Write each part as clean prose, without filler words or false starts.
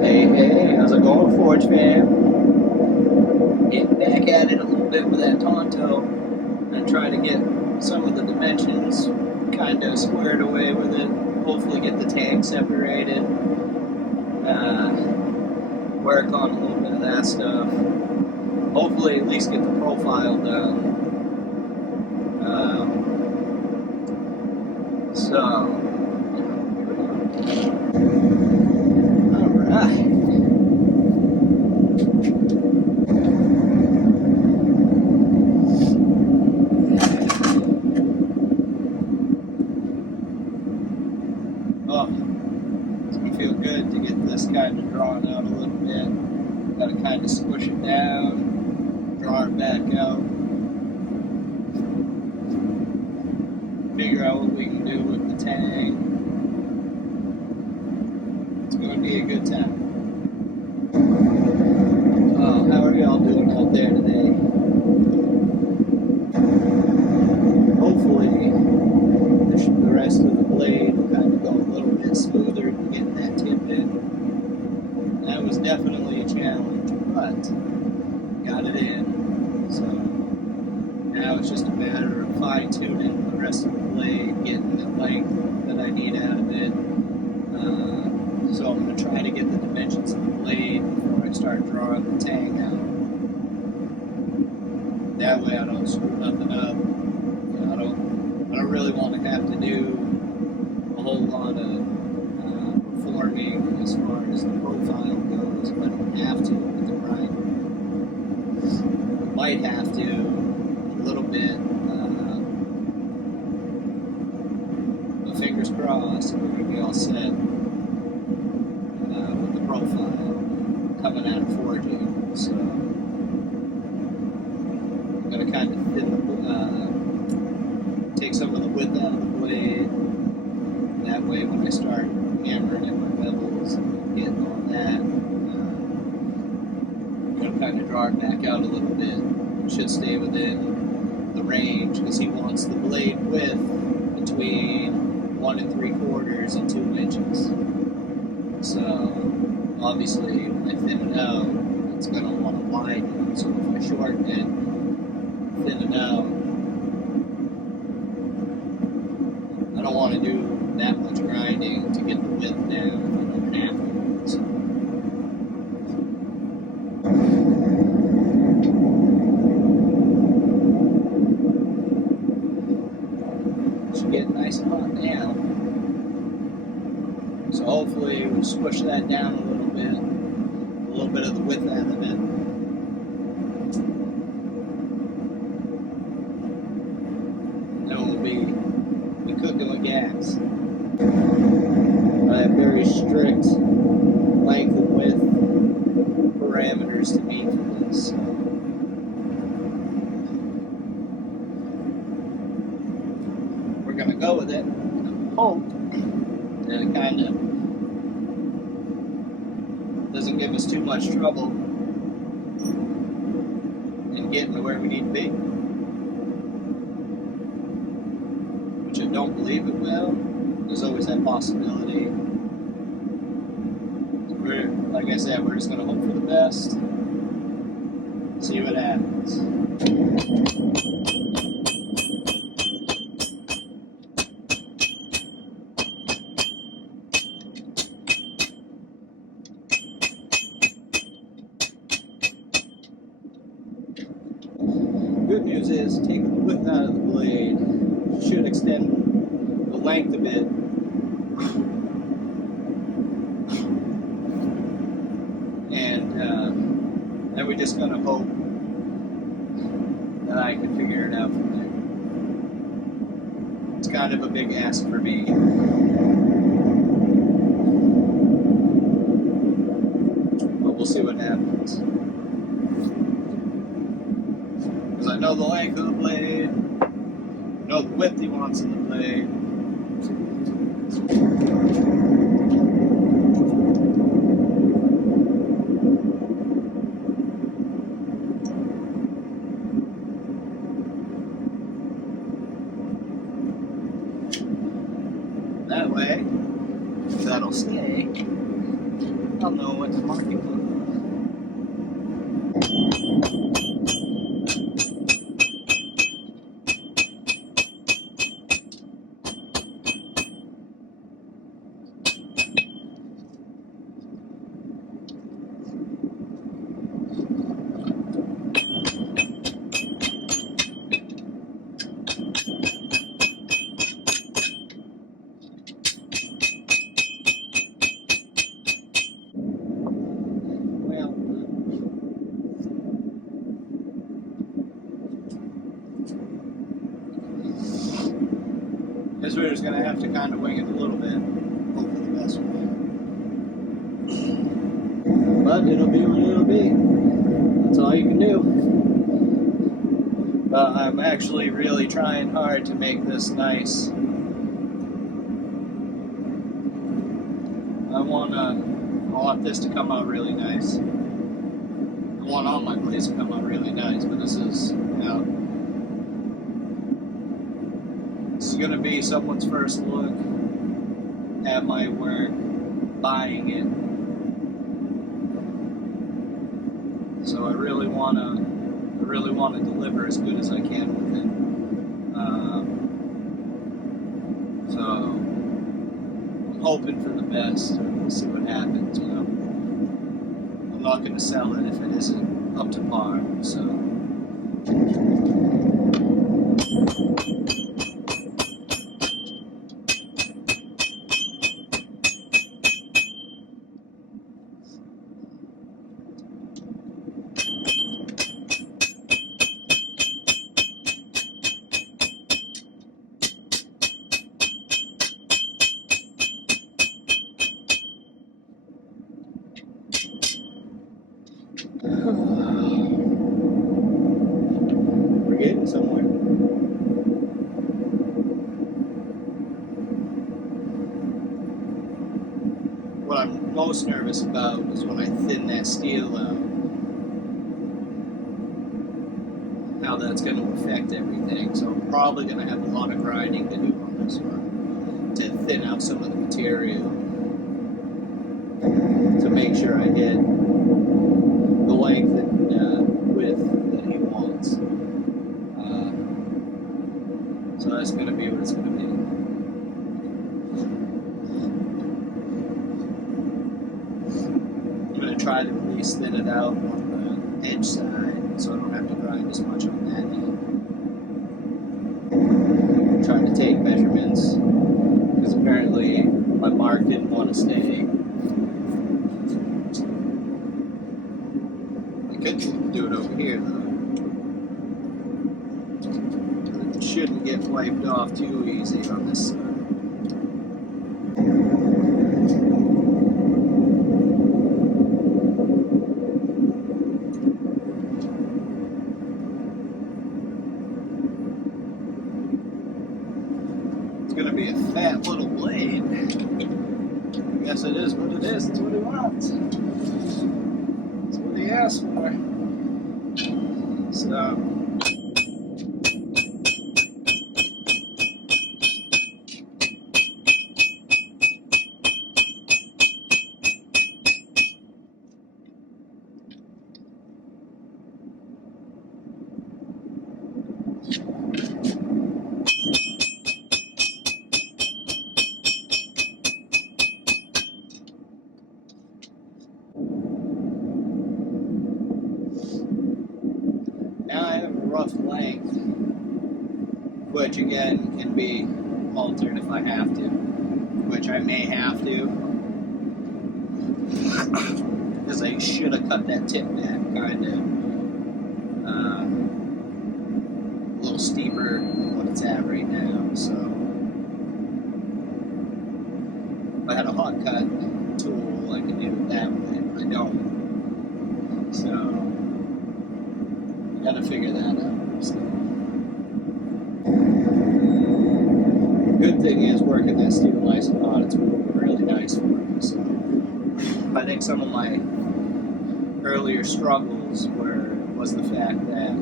Hey, hey, how's it going, Forge fam? Getting back at it a little bit with that tanto and trying to get some of the dimensions kind of squared away with it. Hopefully, get the tang separated. Work on a little bit of that stuff. Hopefully, at least get the profile done. Alright. Oh, it's gonna feel good to get this kind of drawn out a little bit. Gotta kind of squish it down, draw it back out, figure out what we can do with the tang. It's gonna be a good time. Oh, how are y'all doing out there today? Hopefully, the rest of the blade will kind of go a little bit smoother in getting that tip in. That was definitely a challenge, but got it in. So now it's just a matter of fine-tuning the rest of the blade, getting the length that I need out of it. So I'm going to try to get the dimensions of the blade before I start drawing the tang out. That way I don't screw nothing up. You know, I don't really want to have to do a whole lot of reforming as far as the profile goes, but I don't have to with the grinder. I might have to a little bit, but fingers crossed, we're going to be all set with the profile coming out of forging. So I'm going to kind of take some of the width out of the blade. That way, when I start hammering in my bevels and getting all that, I'm going to kind of draw it back out a little bit. It should stay within the range because he wants the blade width between 1 3/4 and 2 inches. So, obviously, when I thin it out, it's going to want to widen. So, if I shorten it, thin it out, I don't want to do that much grinding to get the width down if I don't have to. So. Should get nice and hot now. So hopefully we'll squish that down a little bit of the width out of it. Then we'll be cooking with gas. I have very strict length and width parameters to meet for this. So. We're going to go with it. Hope that it kind of doesn't give us too much trouble in getting to where we need to be. Which I don't believe it will. There's always that possibility. So like I said, we're just going to hope for the best. See what happens. Good news is, taking the width out of the blade should extend the length a bit. And then we're just going to hope that I can figure it out from there. It's kind of a big ask for me. But we'll see what happens. Because I know the length of the blade, I know the width he wants in the blade. That way, that'll stay. I'll know what the market looks like. Well, guess we're just gonna have to kind of wing it a little bit. Hope for the best one. But it'll be what it'll be. That's all you can do. But I'm actually really trying hard to make this nice. I want this to come out really nice. I want all my plays to come out really nice, but this is, this is gonna be someone's first look at my work, buying it. So I really wanna deliver as good as I can with it. So I'm hoping for the best. We'll see what happens. I'm not gonna sell it if it isn't up to par. So. We're getting somewhere. What I'm most nervous about is when I thin that steel out, how that's going to affect everything. So I'm probably going to have a lot of grinding to do on this one to thin out some of the material to make sure I get the length and width that he wants. So that's going to be what it's going to be. I'm going to try to at least thin it out on the edge side so I don't have to grind as much on that end. I'm trying to take measurements because apparently my mark didn't want to stay. I could do it over here though. It shouldn't get wiped off too easy on this side. It's going to be a fat little blade. I guess it is what it is. It's what he wants. It's what he asked for. So. Now I have a rough length, which again can be altered if I have to, which I may have to, because I should have cut that tip back kind of a little steeper than what it's at right now. So if I had a hot cut tool, I could do it that way, but I don't. So gotta figure that out. So. Good thing is working that steel nice and hot, it's moving really nice for me. So I think some of my earlier struggles was the fact that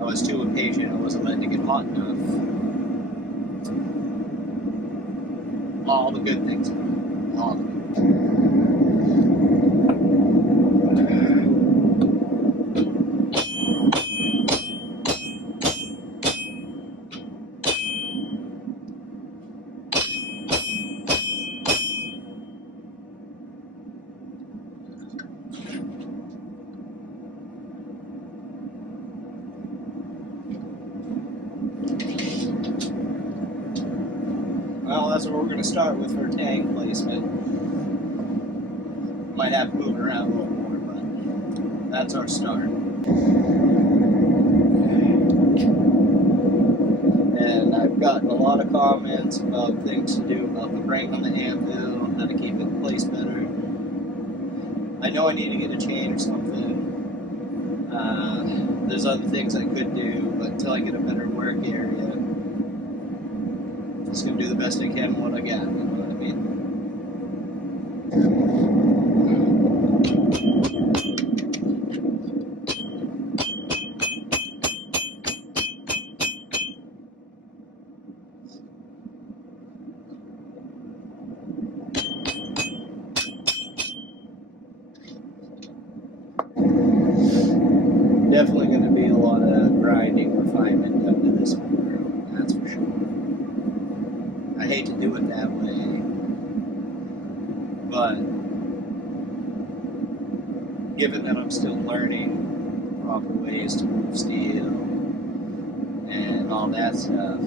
I was too impatient. I wasn't letting it get hot enough. All the good things. All the good things. Well, that's what we're going to start with for tang placement. Might have to move it around a little more, but that's our start. And I've gotten a lot of comments about things to do about the ring on the anvil, how to keep it placed better. I know I need to get a chain or something. There's other things I could do, but until I get a better work area, I'm just going to do the best I can with what I got, you know what I mean? Definitely going to be a lot of grinding, refinement done to this one, that's for sure. I hate to do it that way, but given that I'm still learning proper ways to move steel and all that stuff,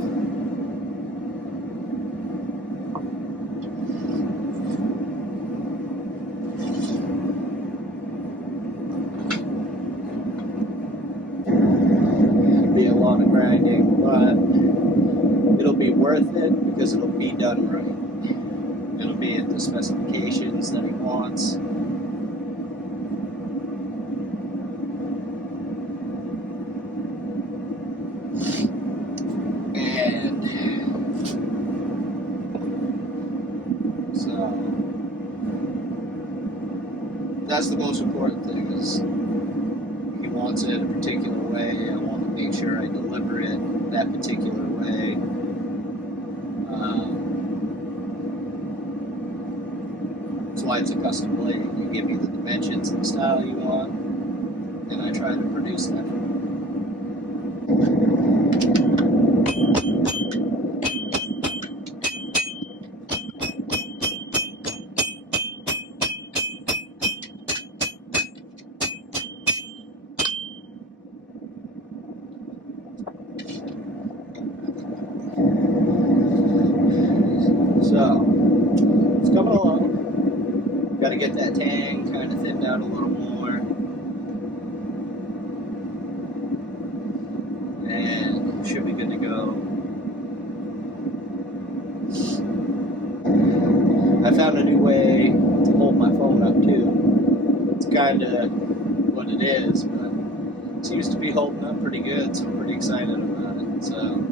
it'll be a lot of grinding, but it'll be worth it because it'll be done right. It'll be at the specifications that he wants. And so that's the most important thing, is he wants it a particular way. I want to make sure I deliver it that particular way. That's why it's a custom blade. You give me the dimensions and the style you want, and I try to produce that for you. So, it's coming along. Got to get that tang kind of thinned out a little more. And should be good to go. I found a new way to hold my phone up too. It's kind of what it is, but it seems to be holding up pretty good, so I'm pretty excited about it. So.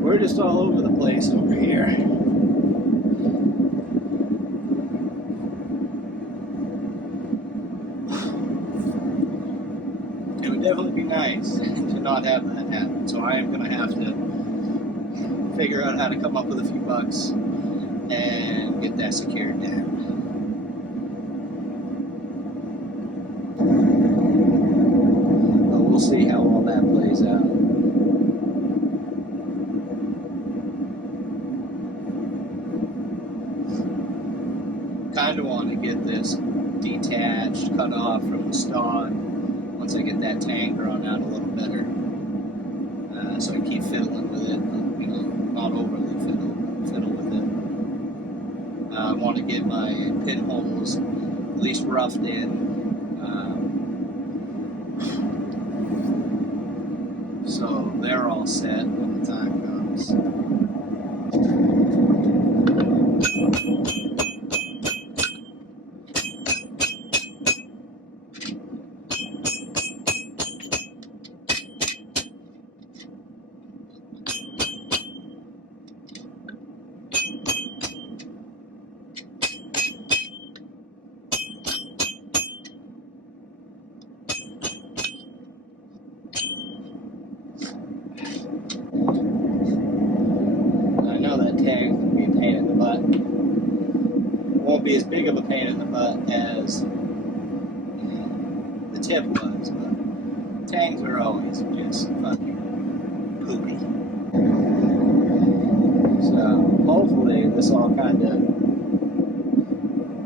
We're just all over the place over here. It would definitely be nice to not have that happen, so I am going to have to figure out how to come up with a few bucks and get that secured down. But we'll see how all that plays out. Kind of want to get this detached, cut off from the stock once I get that tang drawn out a little better. So I keep fiddling with it, but, not overly fiddle with it. I want to get my pinholes at least roughed in. So they're all set when the time comes. be as big of a pain in the butt as the tip was, but tangs are always just fucking poopy. So hopefully this all kind of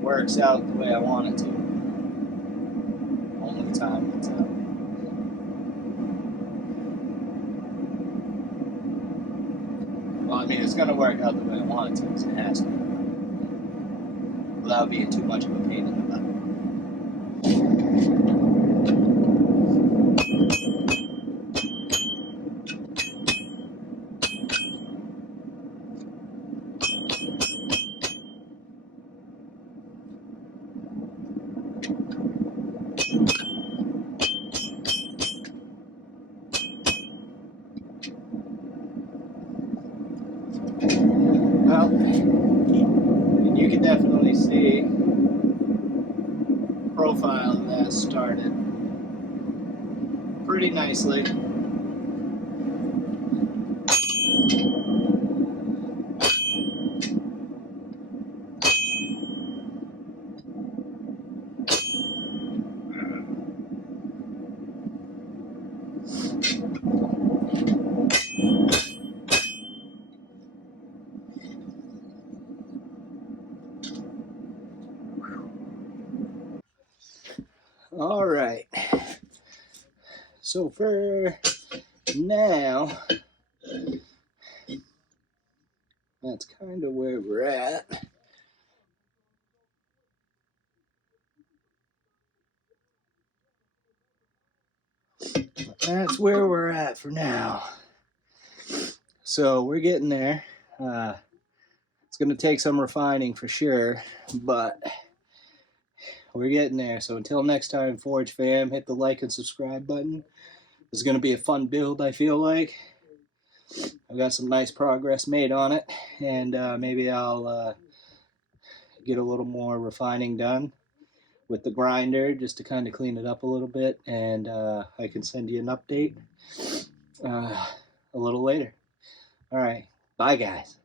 works out the way I want it to. Only time will tell. Well, I mean, it's going to work out the way I want it to, because it has to, without being too much of a pain in the butt. Well, you can definitely see the profile of that started pretty nicely. All right. So for now, that's kind of where we're at. That's where we're at for now. So we're getting there. It's going to take some refining for sure, but we're getting there. So until next time, Forge fam, hit the like and subscribe button. This is going to be a fun build, I feel like. I've got some nice progress made on it, and maybe I'll get a little more refining done with the grinder just to kind of clean it up a little bit, and I can send you an update a little later. All right. Bye, guys.